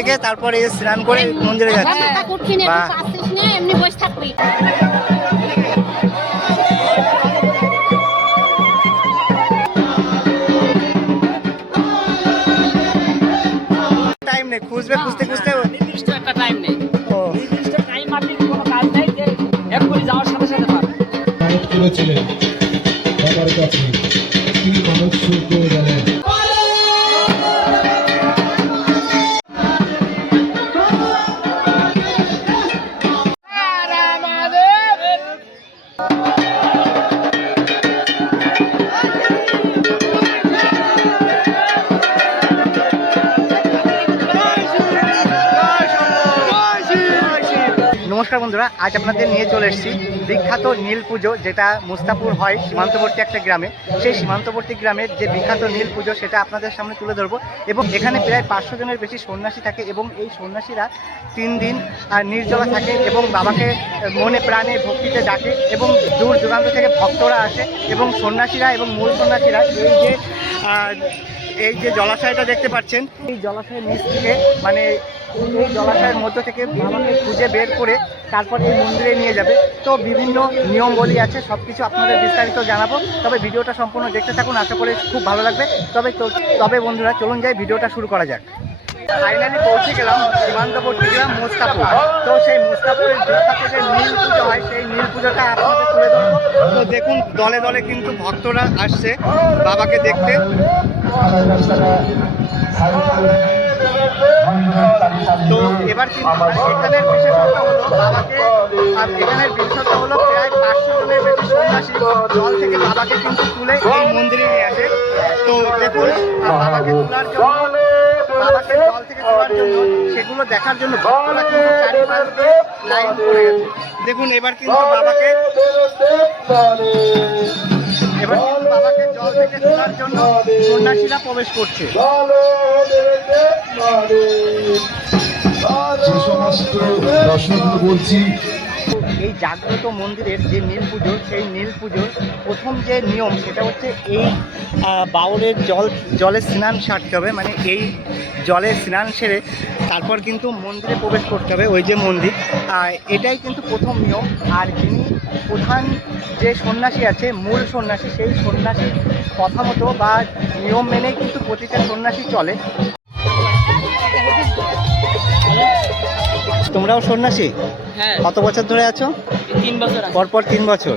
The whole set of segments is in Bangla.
থেকে তারপরে স্নান করে মন্দিরে যাচ্ছে। টাইম নেই, খুঁজবে খুঁজতে খুঁজতে নির্দিষ্ট একটা টাইম নেই, নির্দিষ্ট টাইম মাফিক কোনো কাজ নেই যে এক্ষুনি যাওয়ার সাথে সাথে পারবে। নমস্কার বন্ধুরা, আজ আপনাদের নিয়ে চলে এসেছি বিখ্যাত নীল পুজো, যেটা মুস্তাপুর হয় সীমান্তবর্তী একটা গ্রামে। সেই সীমান্তবর্তী গ্রামের যে বিখ্যাত নীল পুজো সেটা আপনাদের সামনে তুলে ধরবো। এবং এখানে প্রায় 500 জনের বেশি সন্ন্যাসী থাকে এবং এই সন্ন্যাসীরা 3 দিন নির্জলা থাকে এবং বাবাকে মনে প্রাণে ভক্তিতে ডাকে এবং দূর দূরান্ত থেকে ভক্তরা আসে এবং সন্ন্যাসীরা এবং মূল সন্ন্যাসীরা এই যে জলাশয়টা দেখতে পাচ্ছেন, এই জলাশয়ের নিচ থেকে মানে এই জলাশয়ের মধ্য থেকে বাবাকে খুঁজে বের করে তারপর এই মন্দিরে নিয়ে যাবে। তো বিভিন্ন নিয়ম বলি আছে, সব কিছু আপনাদের বিস্তারিত জানাবো। তবে ভিডিওটা সম্পূর্ণ দেখতে থাকুন, আশা করি খুব ভালো লাগবে। তবে বন্ধুরা চলুন যাই, ভিডিওটা শুরু করা যাক। ফাইনালি পৌঁছে গেলাম সীমান্তবর্তী গ্রাম মুস্তাপুর। তো সেই মুস্তাপুরের বিখ্যাত যে নীল পুজো হয় সেই নীল পুজোটা আপনাদের তুলে ধরবো। তো দেখুন দলে দলে কিন্তু ভক্তরা আসছে বাবাকে দেখতে। তো এবার কিন্তু এখানের বিশেষত্ব হলো বাবাকে, এখানের বিশেষত্ব হলো প্রায় 500 জনের বেশি সন্ন্যাসী জল থেকে বাবাকে কিন্তু তুলে এই মন্দিরে নিয়ে আসে। তো দেখুন বাবাকে তোলার জন্য, বাবাকে জল থেকে তোলার জন্য, সেগুলো দেখার জন্য ভক্তরা কিন্তু চারিপাশ দিয়ে লাইন পড়ে গেছে। দেখুন এবার কিন্তু বাবাকে জল থেকে তোলার জন্য সন্ন্যাসীরা প্রবেশ করছে। এই জাগ্রত মন্দিরের যে নীল পুজো, সেই নীল পুজোর প্রথম যে নিয়ম সেটা হচ্ছে এই বাউলের জলে স্নান সারতে হবে। মানে এই জলে স্নান সেরে তারপর কিন্তু মন্দিরে প্রবেশ করতে হবে, ওই যে মন্দির, এটাই কিন্তু প্রথম নিয়ম। আর যিনি প্রধান যে সন্ন্যাসী আছে, মূল সন্ন্যাসী, সেই সন্ন্যাসীর কথা মতো বা নিয়ম মেনেই কিন্তু প্রতিটা সন্ন্যাসী চলে। তোমরাও সন্ন্যাসী? হ্যাঁ। কত বছর ধরে আছো? 3 বছর। পরপর 3 বছর।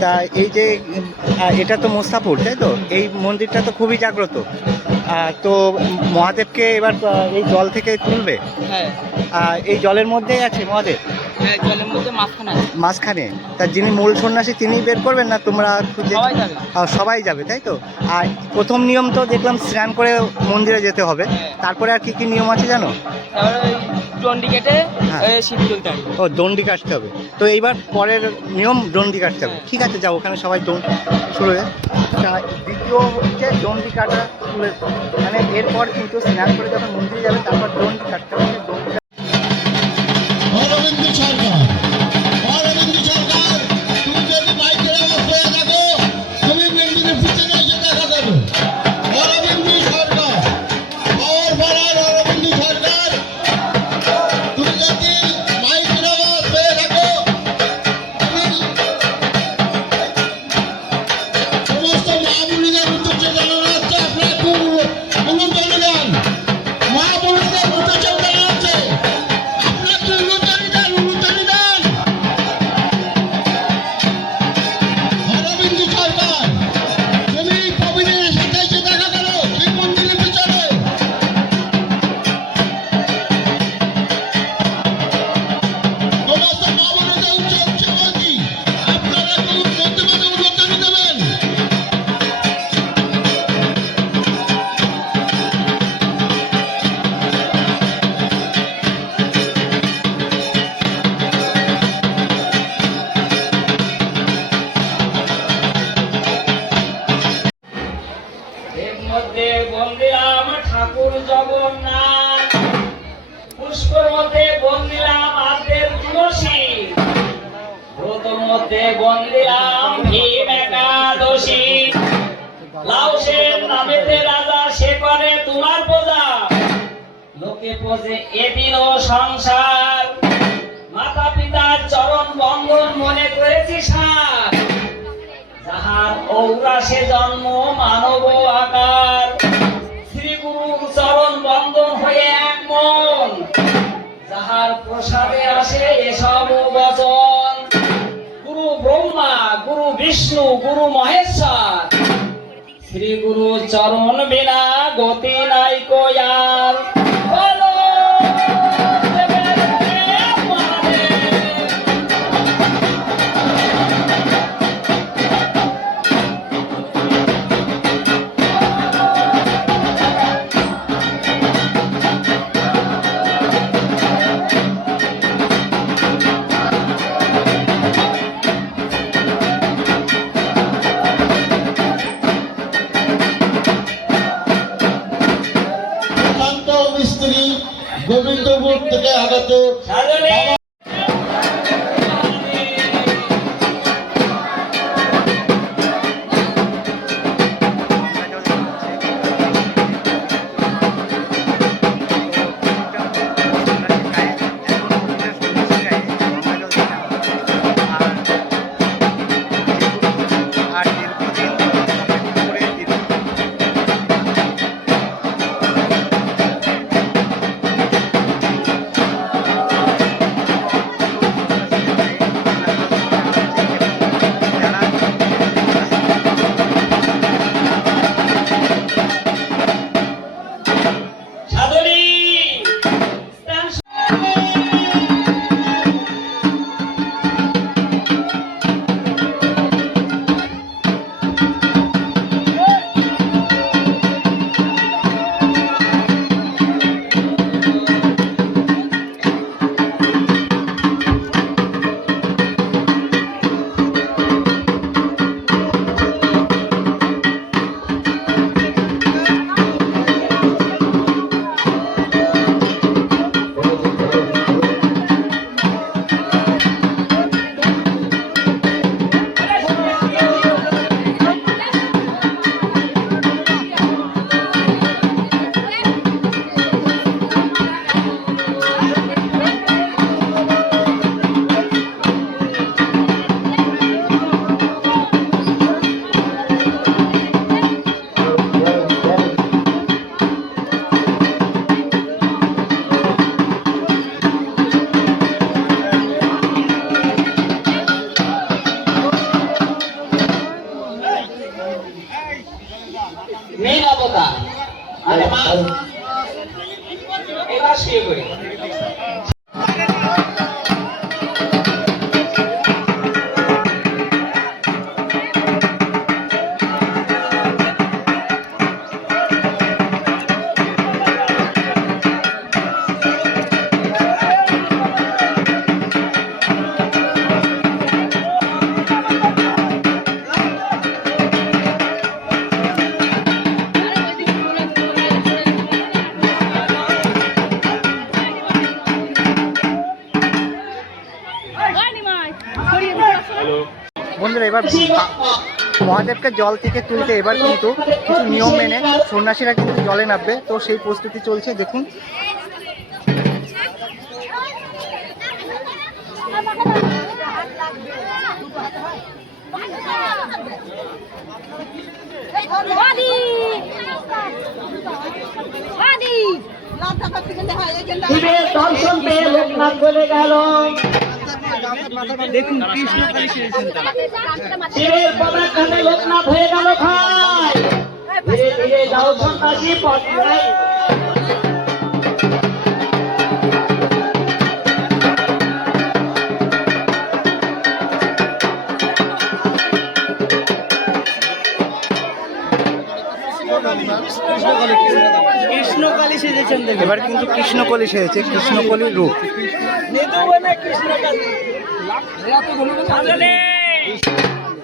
তা এই যে এটা তো মুস্তাপুর, তাই তো? এই মন্দিরটা তো খুবই জাগ্রত। তো মহাদেবকে এবার এই জল থেকে তুলবে। হ্যাঁ। এই জলের মধ্যেই আছে মহাদেব? হ্যাঁ, জলের মধ্যে মাঝখানে। তা যিনি মূল সন্ন্যাসী তিনি বের করবেন না তোমরা খুঁজে? সবাই যাবে, তাই তো? আর প্রথম নিয়ম তো দেখলাম স্নান করে মন্দিরে যেতে হবে। তারপরে আর কি কি নিয়ম আছে জানো? দণ্ডি কেটে শিব তুলতে হবে। ও, দণ্ডি কাটতে হবে। তো এইবার পরের নিয়ম দণ্ডি কাটতে হবে। ঠিক আছে, যাও ওখানে সবাই শুরু হয়ে। দ্বিতীয় হচ্ছে দণ্ডি কাটা, মানে এরপর কিন্তু স্নান করে যখন মন্দিরে যাবে তারপর দণ্ডি কাটতে হবে। ঠাকুর জগন্নাথ, পুষ্পের মধ্যে বন্দিলাম আদের তুলসী, ব্রতর মধ্যে বন্দিলাম ভীম একাদশী, লাউ সে নামেতে রাজা সে করে তোমার প্রজা, লোকে পোজে এদিনও সংসার, মাতা পিতার চরণ বন্ধন মনে করেছি সার, যাহার ঔরাসে জন্ম মানব আকার, শ্রী গুরুর চরণ বন্ধন হয়ে এক মন, যাহার প্রসাদে আসে এসব বচন, গুরু ব্রহ্মা গুরু বিষ্ণু গুরু মহেশ্বর, শ্রী গুরু চরণ বিনা গতি নাই কয়ার। বলো দেবের প্রেম মহাদেব। শান্ত মিস্ত্রি গোবিন্দপুর থেকে আগত সাধনে সাধনী স্থান মেন অবতার। আরে মা এবার শুয়ে পড়ি। বন্ধুরা এবার মহাদেবকে জল থেকে তুলতে এবার কিন্তু কিছু নিয়ম মেনে সন্ন্যাসীরা কিন্তু জলে নামবে, তো সেই প্রস্তুতি চলছে দেখুন। শিবের দর্শন পেয়ে লোকনাথ চলে গেল। দেখুন কৃষ্ণকালী সেরেছেন তারা। শিবের পদাঘাতে লোকনাথ হয়ে গেল ভাই। ধীরে ধীরে যাও সন্ন্যাসী পথে। কৃষ্ণকালী সেজেছেন দেখুন। এবার কিন্তু কৃষ্ণকলি সেজেছে, কৃষ্ণকলির রূপ।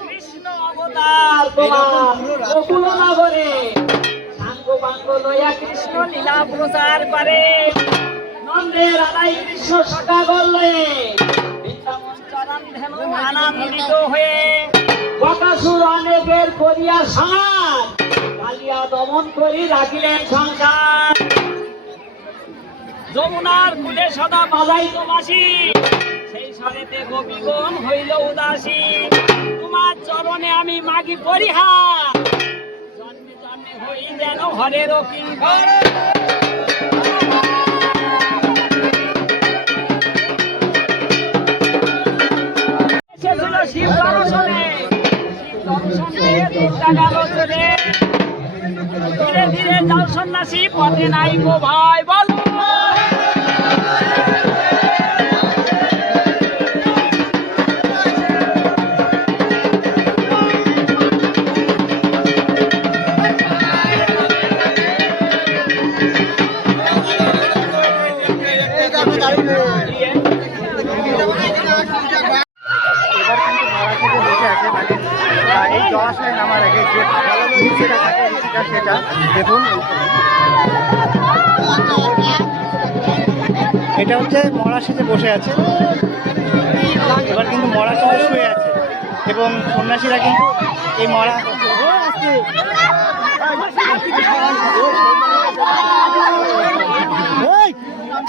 কৃষ্ণ অবতার তোমার গোকুল নগরে, সাঙ্গ বাঙ্গ লইয়া কৃষ্ণ লীলা প্রচার করে। নন্দের আলাই কৃষ্ণ সখা গল্লে, বৃন্দাবন চরণ ধেনু আনন্দিত হয়ে। বকাসুর অনেকের করিয়া সার, কালিয়া দমন করি রাখিলেন সংসার। যমুনার কূলে সদা বাজাইত বাঁশি, সেই স্বরেতে গোপীগণ হইল উদাসী। তোমার চরণে আমি মাগি পরিহার, জন্মে জন্মে হই যেন হরের কিঙ্কর। এসেছিল শিব দর্শনে, শিব দর্শন পেয়ে দুধটা গেল চলে। ধীরে ধীরে যাও সন্ন্যাসী, পথে নাই গো ভাই বলো। এবার কিন্তু মহারাজকে বসে আছে, মানে এই জলাশয়ে নামার আগে যে নিচেটা থাকে নিচেটা সেটা দেখুন। এটা হচ্ছে মহারাজ সেজে বসে আছে, এবার কিন্তু মহারাজ সেজে শুয়ে আছে এবং সন্ন্যাসীরা কিন্তু এই মরা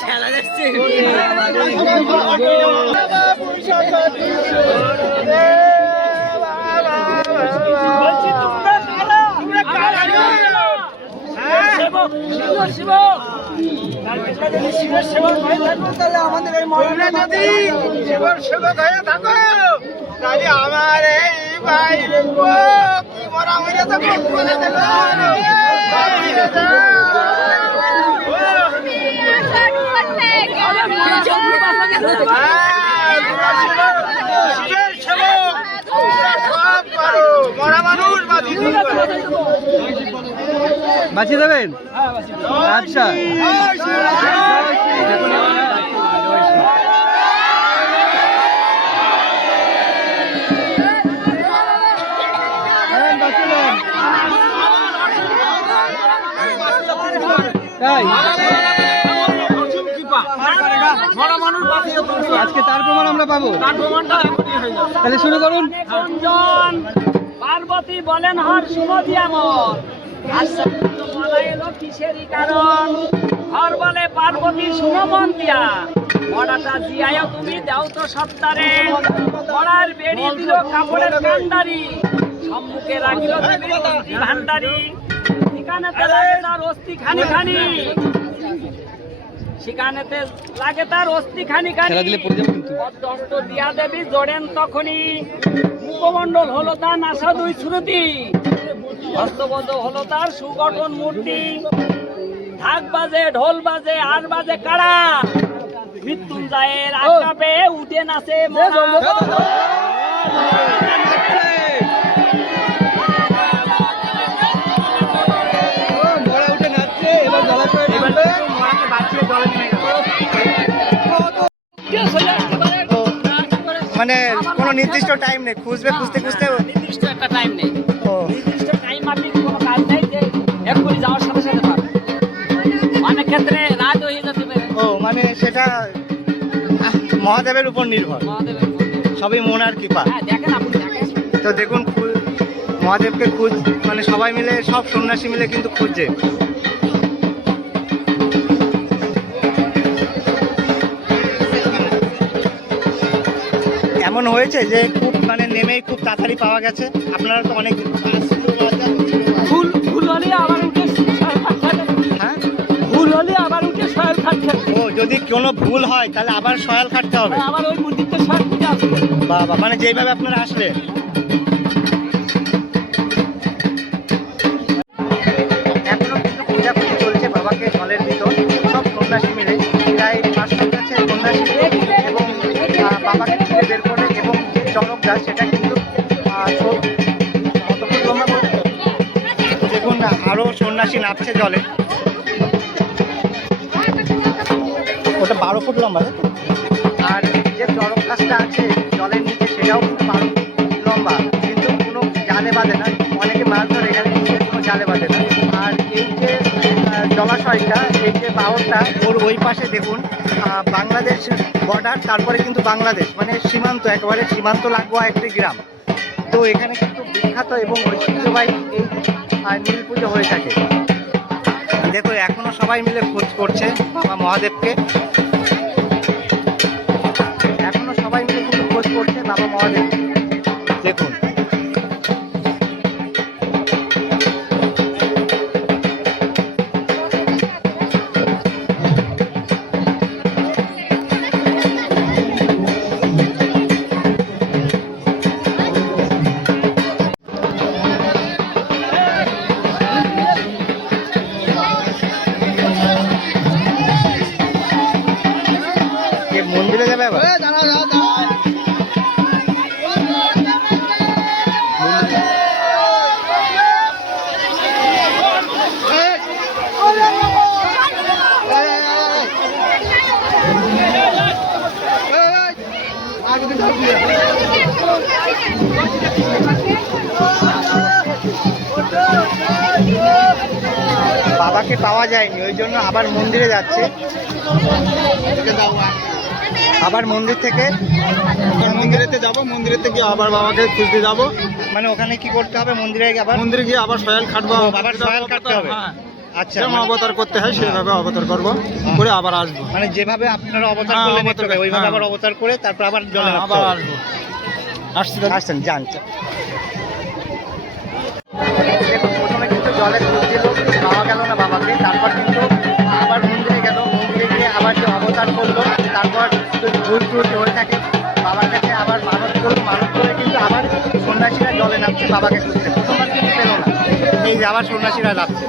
খেলা যাচ্ছে। আমাদের এই মহিলা যদি শিবর সেবক হয়ে থাকো, তাহলে আমার এই ভাই কি মরা মরে থাকো বলে দেখো। মরা মানুষ বাঁচিয়ে দেবেন? আচ্ছা আজকে তার প্রমাণ আমরা পাবো, তাহলে শুরু করুন। পার্বতী বলেন হর সুমতি আমার, এলো কিসেরই কারণ। হর বলে পার্বতী শুনো মন দিয়া, মরাটা জিয়ায় তুমি দাও তো সত্তারে। মরার বেড়ি দিল কাপড়ের কান্ডারি, সম্মুখে রাখিল তুমি অস্থি ভান্ডারি। সেখানেতে লাগে তার অস্থি খানি খানি, সেখানেতে লাগে তার অস্থি খানি খানি। দষ্ট দিয়া দেবী জোড়েন তখনই, মুখমণ্ডল হলো তার নাসা দুই শ্রুতি, হস্তবদ্ধ হলো তার সুগঠন মূর্তি। ঢাক বাজে ঢোল বাজে আর বাজে কাড়া, মৃত্যুঞ্জয়ের আজ্ঞা পেয়ে উঠে নাচে মরা। মানে কোনো নির্দিষ্ট টাইম নেই, খুঁজবে খুঁজতে খুঁজতে নির্দিষ্ট একটা টাইম নেই, ও নির্দিষ্ট টাইম মাফিক কোনো কাজ নেই যে এক্ষুনি যাওয়ার সাথে সাথে পাবে। অনেক ক্ষেত্রে রাত হয়ে যেতে পারে। ও মানে সেটা মহাদেবের উপর নির্ভর, মহাদেবের উপর। সবই মন আর কৃপা। হ্যাঁ দেখেন আপনি দেখেন। তো দেখুন মহাদেবকে খুঁজ, মানে সবাই মিলে সব সন্ন্যাসী মিলে কিন্তু খুঁজছে। এমন হয়েছে যে খুব মানে নেমেই খুব তাড়াতাড়ি পাওয়া গেছে। আপনারা তো অনেক ভুল ভুল হলে আবার উঠে সয়াল খাচ্ছে। হ্যাঁ ভুল হলে আবার উঠে সয়াল খাচ্ছে। ও যদি কোনো ভুল হয় তাহলে আবার সয়াল কাটতে হবে। আবার ওই মন্দিরটা সয়াল খুঁজে আসবে। বাবা, মানে যেইভাবে আপনারা আসলেন। এখনো কিন্তু পূজাপুজি চলছে বাবাকে জলের ভিতর, সব সন্ন্যাসী মিলে প্রায় 500 কাছে সন্ন্যাসী এবং বাবাকে খুঁজে বের করে, এবং যে চরকটা সেটা কিন্তু কতক্ষণ লম্বা বলতে হবে। দেখুন আরও সন্ন্যাসী নামছে জলে, ওটা 12 ফুট লম্বা। আর যে চরক গাছটা আছে জলের নিচে সেটাও কিন্তু 12 ফুট লম্বা, কিন্তু কোনো জালে বাঁধে না। অনেকে মাছ ধরে, এখানে কিন্তু কোনো জালে বাঁধে না। আর এই যে জলাশয়টা, এই যে বাওরটা, ওর ওই পাশে দেখুন বাংলাদেশ বর্ডার, তারপরে কিন্তু বাংলাদেশ, মানে সীমান্ত, একেবারে সীমান্ত লাগোয়া একটি গ্রাম। তো এখানে কিন্তু বিখ্যাত এবং ঐতিহ্যবাহী এই নীল পুজো হয়ে থাকে। দেখো এখনো সবাই সবাই মিলে খোঁজ করছে বাবা মহাদেবকে। এখনো সবাই মিলে কিন্তু খোঁজ করছে বাবা মহাদেব। দেখুন মন্দিরে যাবে আবার। বাবাকে পাওয়া যায়নি, ওই জন্য আবার মন্দিরে যাচ্ছে। আবার মন্দির থেকে মন্দিরেতে যাবো, মন্দিরের থেকে আবার বাবাকে খুঁজতে যাবো। মানে ওখানে কি করতে হবে? মন্দিরে গিয়ে আবার মন্দিরে গিয়ে আবার সয়াল খাটবো, আবার সয়াল কাটতে হবে। হ্যাঁ, আচ্ছা, যেমন অবতার করতে হয় সেভাবে অবতার করবো, করে আবার আসবো। মানে যেভাবে আপনারা অবতার হ্যাঁ, করলেন অবতার, একটু, ওইভাবে হ্যাঁ। আবার অবতার করে তারপর আবার জলে হ্যাঁ, নামতে আবার হবে। আসবো। আসছি দাদা। আসছেন, যান। দেখুন প্রথমে কিন্তু জলে খুঁজছিল, পাওয়া গেল না বাবাকে। তারপর কিন্তু আবার মন্দিরে গেল, মন্দিরে গিয়ে আবার যে অবতার করলো, তারপর ভুল ত্রুটি হয়ে থাকে বাবার কাছে আবার মানত করলো, মানত করে কিন্তু আবার সন্ন্যাসীরা জলে নামছে বাবাকে খুঁজতে। প্রথমবার কিন্তু পেল না, এই যে আবার সন্ন্যাসীরা নামছে।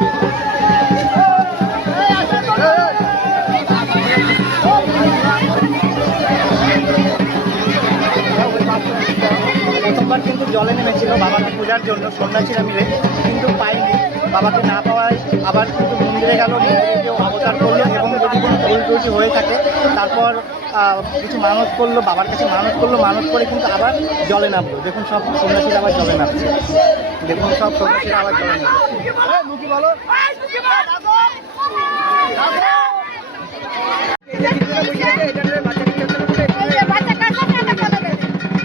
প্রথমবার কিন্তু জলে নেমেছিল বাবাকে খোঁজার জন্য সন্ন্যাসীরা মিলে, কিন্তু পায়নি। বাবাকে না পাওয়ায় আবার কিন্তু মন্দিরে গেল, মন্দিরে গিয়ে অবতার করলো এবং যদি কোনো ভুল ত্রুটি হয়ে থাকে তারপর কিছু মানত করলো, বাবার কাছে মানত করলো, মানত করে কিন্তু আবার জলে নামলো। দেখুন সব সন্ন্যাসীরা আবার জলে নামছে। দেখুন সব সন্ন্যাসীরা আবার জলে নামছে।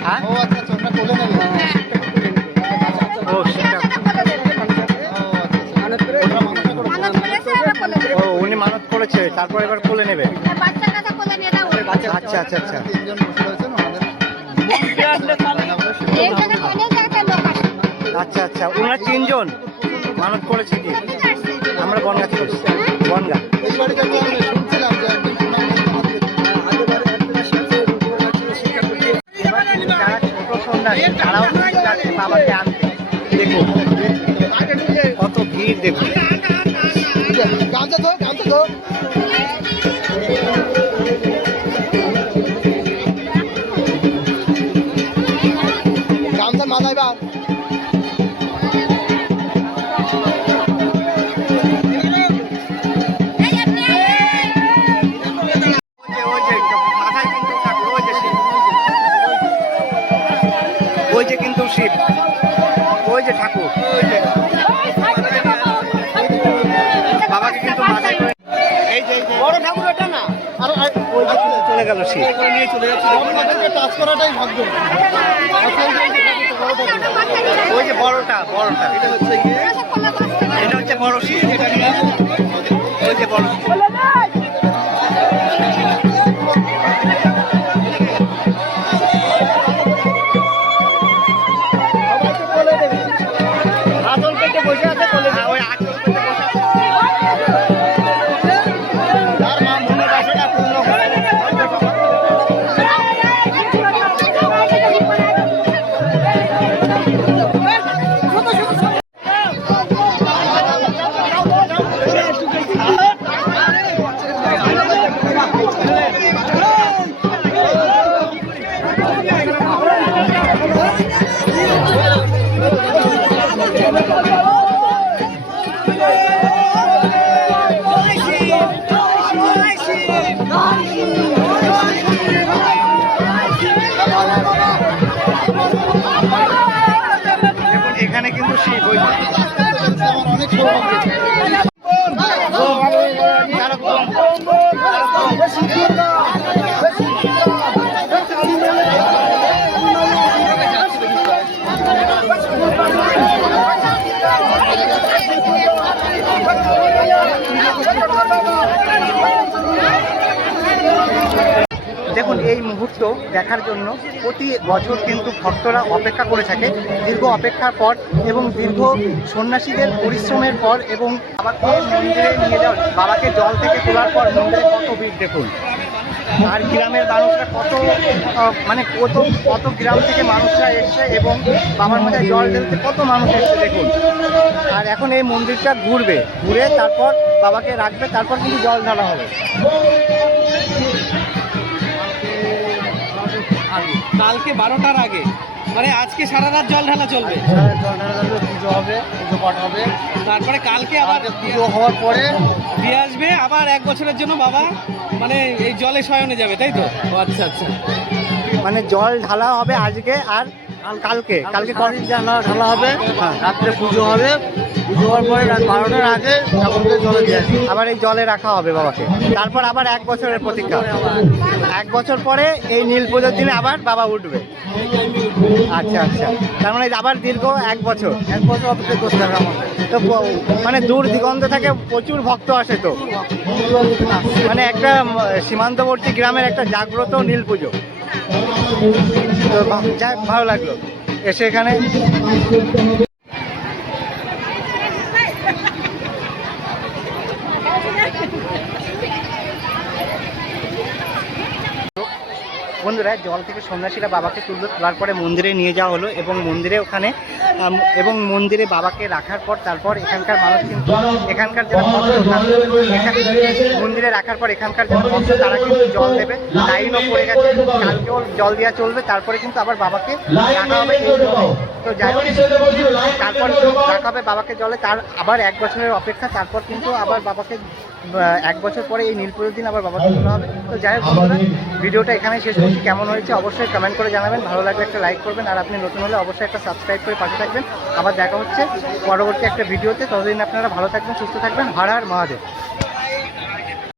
হ্যাঁ? ও আচ্ছা, তোমরা কোলে নেবে। ও সেটা, ও উনি মানত করেছে, তারপর এবার কোলে নেবে। আচ্ছা আচ্ছা আচ্ছা। আচ্ছা আচ্ছা, ওনারা 3 জন মানত করেছে কি? আমরা বনগাঁ থেকে এসেছি, বনগাঁ। এবার কিন্তু যারা ছোট সন্ন্যাসী তারাও কিন্তু যাচ্ছে বাবাকে আনতে। দেখুন কত ভিড়, দেখুন। ওই যে মাথায় কিন্তু ঠাকুর, ওই যে শিব, ওই যে কিন্তু শিব, ওই যে ঠাকুর, বাবাকে কিন্তু মাথায় করে। এই যে বড় ঠাকুর এটা না, আর ওই যে কিন্তু চলে গেল শিব, নিয়ে চলে যাচ্ছে। টাচ করাটাই ভাগ্য। ওই যে বড়টা, এটা হচ্ছে গিয়ে, এটা হচ্ছে বড় শিব, এটা নিয়ে ওই যে বড় শিব। আচল পেটে বসে আছে, কোলে ওই আচল পেটে বসে আছে। তার মা মনের বাসাটা পূর্ণ করে। দেখুন এখানে কিন্তু শিব, ওই অনেক সৌভাগ্য। দেখুন এই মুহূর্ত দেখার জন্য প্রতি বছর কিন্তু ভক্তরা অপেক্ষা করে থাকে, দীর্ঘ অপেক্ষার পর এবং দীর্ঘ সন্ন্যাসীদের পরিশ্রমের পর এবং বাবাকে মন্দিরে নিয়ে যাওয়ার, বাবাকে জল থেকে তোলার পর মন্দিরে কত ভিড় দেখুন। আর গ্রামের মানুষরা কত মানে কত গ্রাম থেকে মানুষরা এসছে এবং বাবার মাথায় জল ঢেলতে কত মানুষ এসছে দেখুন। আর এখন এই মন্দিরটা ঘুরে তারপর বাবাকে রাখবে, তারপর কিন্তু জল ঢালা হবে। কালকে 12টার আগে, মানে আজকে সারা রাত জল ঢালা চলবে। জল ঢালা হবে, পুজো হবে, পুজো পাঠ হবে, তারপরে কালকে আবার পুজো হওয়ার পরে দিয়ে আসবে, আবার 1 বছরের জন্য বাবা মানে এই জলে শয়নে যাবে, তাই তো? আচ্ছা আচ্ছা। মানে জল ঢালা হবে আজকে আর কালকে কদিন ঢালা হবে, রাত্রে পুজো হবে, পুজো হওয়ার পরে রাত 12টার আগে ঠাকুরকে জলে দিয়ে আসবে। আবার এই জলে রাখা হবে বাবাকে, তারপর আবার 1 বছরের প্রতীক্ষা। 1 বছর পরে এই নীল পুজোর দিনে আবার বাবা উঠবে। আচ্ছা আচ্ছা, তার মানে আবার দীর্ঘ 1 বছর অপেক্ষা করতে হবে আমাদের। তো মানে দূর দিগন্ত থেকে প্রচুর ভক্ত আসে, তো মানে একটা সীমান্তবর্তী গ্রামের একটা জাগ্রত নীল পুজো। তো যাক, ভালো লাগলো এসে এখানে। বন্ধুরা, জল থেকে সন্ন্যাসীরা বাবাকে তোলার পরে মন্দিরে নিয়ে যাওয়া হলো এবং মন্দিরে ওখানে মন্দিরে বাবাকে রাখার পর তারপর এখানকার মানুষ কিন্তু এখানকার যারা মন্দিরে রাখার পর এখানকার যারা ভক্ত তারা কিন্তু জল দেবে, লাইনও পড়ে গেছে, কালকেও জল দেওয়া চলবে, তারপরে কিন্তু আবার বাবাকে রাখা হবে। তো যাই হোক, তারপর রাখা হবে বাবাকে জলে, তার আবার 1 বছরের অপেক্ষা, তারপর কিন্তু আবার বাবাকে 1 বছর পরে এই নীল পুজোর দিন আবার বাবাকে তোলা হবে। তো যাই হোক বন্ধুরা, ভিডিওটা এখানে শেষ করছি। কেমন হয়েছে অবশ্যই কমেন্ট করে জানাবেন, ভালো লাগলে একটা লাইক করবেন, আর আপনি নতুন হলে অবশ্যই একটা সাবস্ক্রাইব করে পাশে থাকবেন। আবার দেখা হচ্ছে পরবর্তী একটা ভিডিওতে, ততদিন আপনারা ভালো থাকবেন, সুস্থ থাকবেন। হর হর মহাদেব।